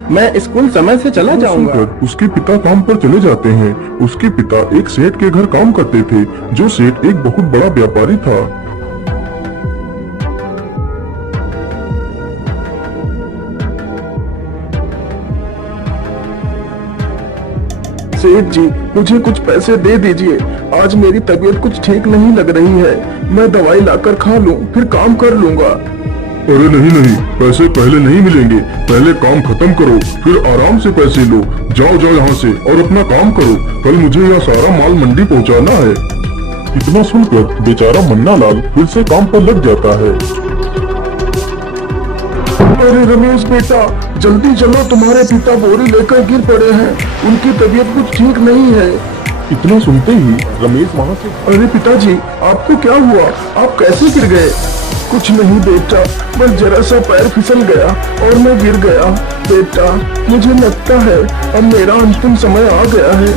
मैं स्कूल समय से चला जाऊंगा। सुनकर उसके पिता काम पर चले जाते हैं। उसके पिता एक सेठ के घर काम करते थे, जो सेठ एक बहुत बड़ा व्यापारी था। सेठ जी, मुझे कुछ पैसे दे दीजिए। आज मेरी तबीयत कुछ ठीक नहीं लग रही है। मैं दवाई लाकर खा लूं, फिर काम कर लूंगा। अरे नहीं नहीं, पैसे पहले नहीं मिलेंगे। पहले काम खत्म करो, फिर आराम से पैसे लो। जाओ जाओ यहाँ से और अपना काम करो। कल मुझे यह सारा माल मंडी पहुँचाना है। इतना सुनकर बेचारा मन्ना लाल फिर से काम पर लग जाता है। अरे रमेश बेटा, जल्दी चलो, तुम्हारे पिता बोरी लेकर गिर पड़े हैं। उनकी तबीयत कुछ ठीक नहीं है। इतना सुनते ही रमेश वहाँ से। अरे पिताजी, आपको क्या हुआ? आप कैसे गिर गए? कुछ नहीं बेटा, बस जरा सा पैर फिसल गया और मैं गिर गया। बेटा, मुझे लगता है अब मेरा अंतिम समय आ गया है।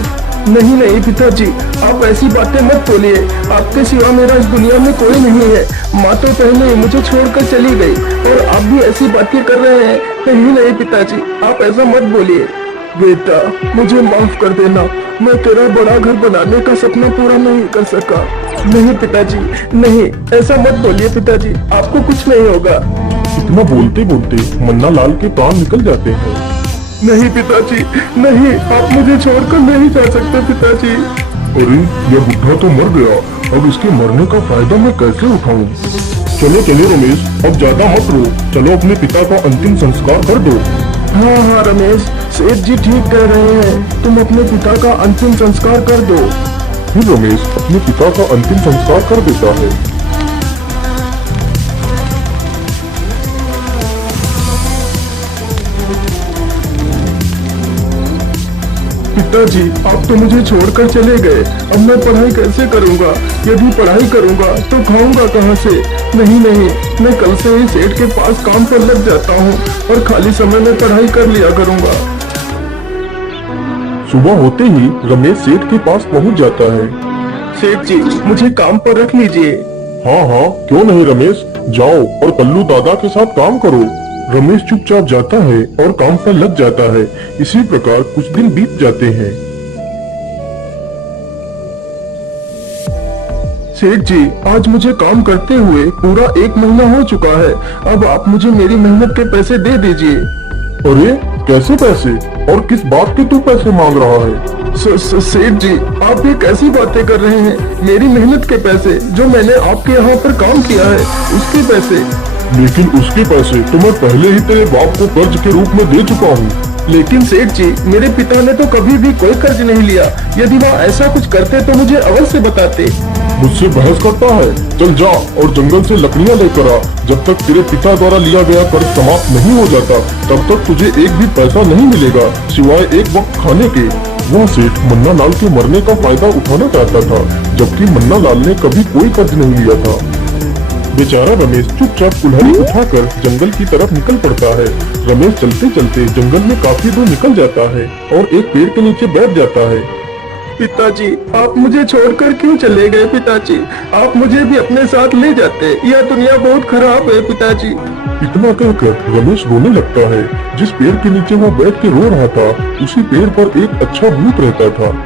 नहीं नहीं पिताजी, आप ऐसी बातें मत बोलिए। आपके सिवा मेरा इस दुनिया में कोई नहीं है। माँ तो पहले ही मुझे छोड़कर चली गई और आप भी ऐसी बातें कर रहे हैं। नहीं नहीं पिताजी, आप ऐसा मत बोलिए। बेटा, मुझे माफ कर देना। मैं तेरा बड़ा घर बनाने का सपना पूरा नहीं कर सका। नहीं पिताजी, नहीं, ऐसा मत बोलिए पिताजी, आपको कुछ नहीं होगा। इतना बोलते बोलते मन्ना लाल के प्राण निकल जाते हैं। नहीं पिताजी, नहीं, आप मुझे छोड़कर नहीं जा सकते पिताजी। अरे यह बुढ़ा तो मर गया, अब इसके मरने का फायदा मैं कैसे उठाऊं? चलो चलो रमेश, अब ज्यादा मत रो। चलो अपने पिता का अंतिम संस्कार कर दो। हाँ हाँ रमेश, सेठ जी ठीक कह रहे हैं। तुम अपने पिता का अंतिम संस्कार कर दो। फिर रमेश अपने पिता का अंतिम संस्कार कर देता है। पिताजी, आप तो मुझे छोड़कर चले गए। अब मैं पढ़ाई कैसे करूंगा? यदि पढ़ाई करूंगा तो खाऊंगा कहाँ से? नहीं नहीं, मैं कल से ही सेठ के पास काम पर लग जाता हूँ और खाली समय में पढ़ाई कर लिया करूंगा। सुबह होते ही रमेश सेठ के पास पहुंच जाता है। सेठ जी, मुझे काम पर रख लीजिए। हाँ हाँ, क्यों नहीं रमेश, जाओ और कल्लू दादा के साथ काम करो। रमेश चुपचाप जाता है और काम पर लग जाता है। इसी प्रकार कुछ दिन बीत जाते हैं। सेठ जी, आज मुझे काम करते हुए पूरा 1 महीना हो चुका है। अब आप मुझे मेरी मेहनत के पैसे दे दीजिए। अरे कैसे पैसे, और किस बात के तू पैसे मांग रहा है? सेठ जी, आप ये कैसी बातें कर रहे हैं? मेरी मेहनत के पैसे, जो मैंने आपके यहाँ पर काम किया है, उसके पैसे। लेकिन उसके पैसे तो मैं पहले ही तेरे बाप को कर्ज के रूप में दे चुका हूँ। लेकिन सेठ जी, मेरे पिता ने तो कभी भी कोई कर्ज नहीं लिया। यदि वह ऐसा कुछ करते तो मुझे अवश्य बताते। मुझसे बहस करता है? चल जा और जंगल से लकड़ियाँ लेकर आ। जब तक तेरे पिता द्वारा लिया गया कर्ज समाप्त नहीं हो जाता, तब तक तुझे एक भी पैसा नहीं मिलेगा, सिवाय एक वक्त खाने के। वह सेठ मन्ना लाल के मरने का फायदा उठाना चाहता था, जबकि मन्ना लाल ने कभी कोई कर्ज नहीं लिया था। बेचारा रमेश चुपचाप कुल्हाड़ी उठाकर जंगल की तरफ निकल पड़ता है। रमेश चलते चलते जंगल में काफी दूर निकल जाता है और एक पेड़ के नीचे बैठ जाता है। पिताजी, आप मुझे छोड़कर क्यों चले गए? पिताजी, आप मुझे भी अपने साथ ले जाते। यह दुनिया बहुत खराब है पिताजी। इतना कहकर रमेश रोने लगता है। जिस पेड़ के नीचे वह बैठ के रो रहा था, उसी पेड़ पर एक अच्छा भूत रहता था।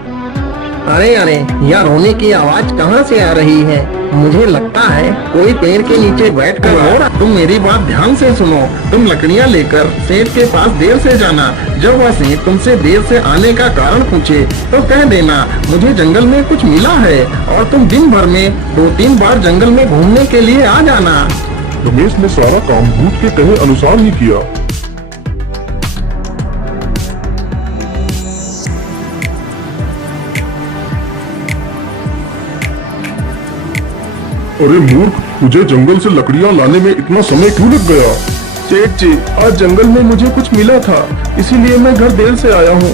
अरे अरे, यह रोने की आवाज कहाँ से आ रही है? मुझे लगता है कोई पेड़ के नीचे बैठ कर रो रहा। तुम मेरी बात ध्यान से सुनो। तुम लकड़ियाँ लेकर सेठ के पास देर से जाना। जब वह सेठ तुमसे देर से आने का कारण पूछे तो कह देना मुझे जंगल में कुछ मिला है, और तुम दिन भर में 2-3 बार जंगल में घूमने के लिए आ जाना। रमेश ने सारा काम भूत के कहे अनुसार ही किया। अरे मूर्ख, तुझे जंगल से लकड़ियाँ लाने में इतना समय क्यों लग गया? सेठ जी, आज जंगल में मुझे कुछ मिला था, इसीलिए मैं घर देर से आया हूँ।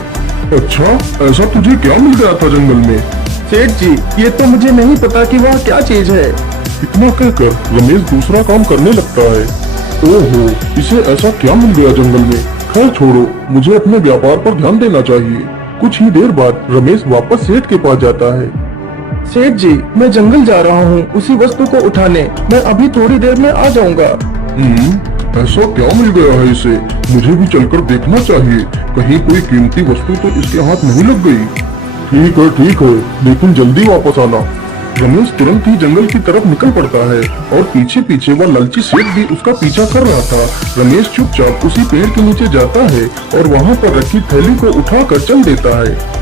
अच्छा, ऐसा तुझे क्या मिल गया था जंगल में? सेठ जी, ये तो मुझे नहीं पता कि वह क्या चीज है। इतना कहकर रमेश दूसरा काम करने लगता है। ओहो, इसे ऐसा क्या मिल गया जंगल में? खैर छोड़ो, मुझे अपने व्यापार पर ध्यान देना चाहिए। कुछ ही देर बाद रमेश वापस सेठ के पास जाता है। सेठ जी, मैं जंगल जा रहा हूँ उसी वस्तु को उठाने। मैं अभी थोड़ी देर में आ जाऊंगा। ऐसा क्या मिल गया है इसे? मुझे भी चलकर देखना चाहिए, कहीं कोई कीमती वस्तु तो इसके हाथ नहीं लग गई। ठीक है, लेकिन जल्दी वापस आना। रमेश तुरंत ही जंगल की तरफ निकल पड़ता है और पीछे पीछे वह लालची सेठ भी उसका पीछा कर रहा था। रमेश चुपचाप उसी पेड़ के नीचे जाता है और वहाँ पर रखी थैली को उठाकर चल देता है।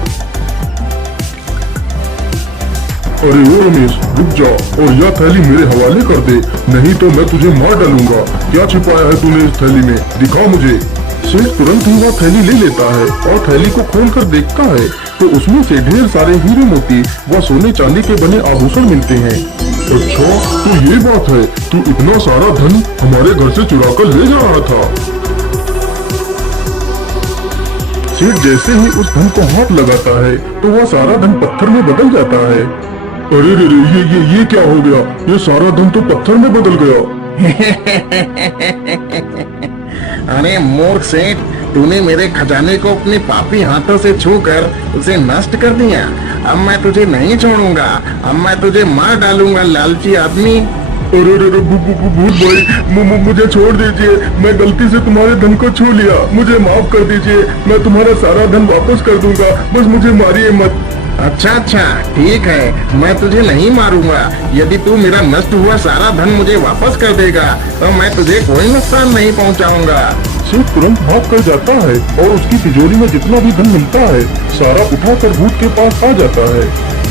अरे ओ रमेश, रुक जा और यह थैली मेरे हवाले कर दे, नहीं तो मैं तुझे मार डालूंगा। क्या छिपाया है तूने इस थैली में, दिखा मुझे। सेठ तुरंत ही वह थैली ले लेता है और थैली को खोलकर देखता है तो उसमें से ढेर सारे हीरे मोती व सोने चांदी के बने आभूषण मिलते हैं। अच्छा, तो ये बात है, तू इतना सारा धन हमारे घर से चुरा कर ले जा रहा था। सेठ जैसे ही उस धन को हाथ लगाता है तो वह सारा धन पत्थर में बदल जाता है। अरे रे रे, ये क्या हो गया? ये सारा धन तो पत्थर में बदल गया। अरे मूर्ख सेठ, तूने मेरे खजाने को अपने पापी हाथों से छूकर उसे नष्ट कर दिया। अब मैं तुझे नहीं छोड़ूंगा, अब मैं तुझे मार डालूंगा लालची आदमी। अरे रे रे, भूत भाई, मुझे छोड़ दीजिए, मैं गलती से तुम्हारे धन को छू लिया, मुझे माफ कर दीजिए, मैं तुम्हारा सारा धन वापस कर दूंगा, बस मुझे मारिए मत। अच्छा, ठीक है, मैं तुझे नहीं मारूंगा। यदि तू मेरा नष्ट हुआ सारा धन मुझे वापस कर देगा तो मैं तुझे कोई नुकसान नहीं पहुंचाऊंगा। सेठ तुरंत भाग कर जाता है और उसकी तिजोरी में जितना भी धन मिलता है सारा उठाकर भूत के पास आ जाता है।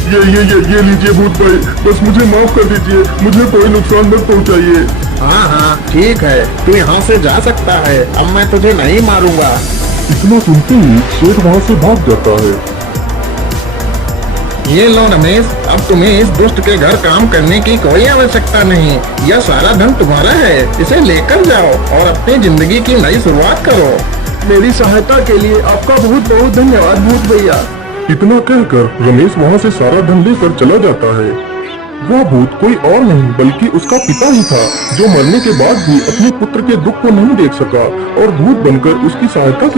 ये लीजिए भूत भाई, बस मुझे माफ कर दीजिए, मुझे कोई नुकसान मत पहुंचाइए। हाँ, ठीक है, तू यहाँ से जा सकता है, अब मैं तुझे नहीं मारूंगा। इतना सुनते ही सेठ वहाँ से भाग जाता है। ये लो रमेश, अब तुम्हें इस दुष्ट के घर काम करने की कोई आवश्यकता नहीं। यह सारा धन तुम्हारा है, इसे लेकर जाओ और अपनी जिंदगी की नई शुरुआत करो। मेरी सहायता के लिए आपका बहुत बहुत धन्यवाद भूत भैया। इतना कहकर रमेश वहाँ से सारा धन लेकर चला जाता है। वह भूत कोई और नहीं बल्कि उसका पिता ही था, जो मरने के बाद भी अपने पुत्र के दुख को नहीं देख सका और भूत बनकर उसकी सहायता के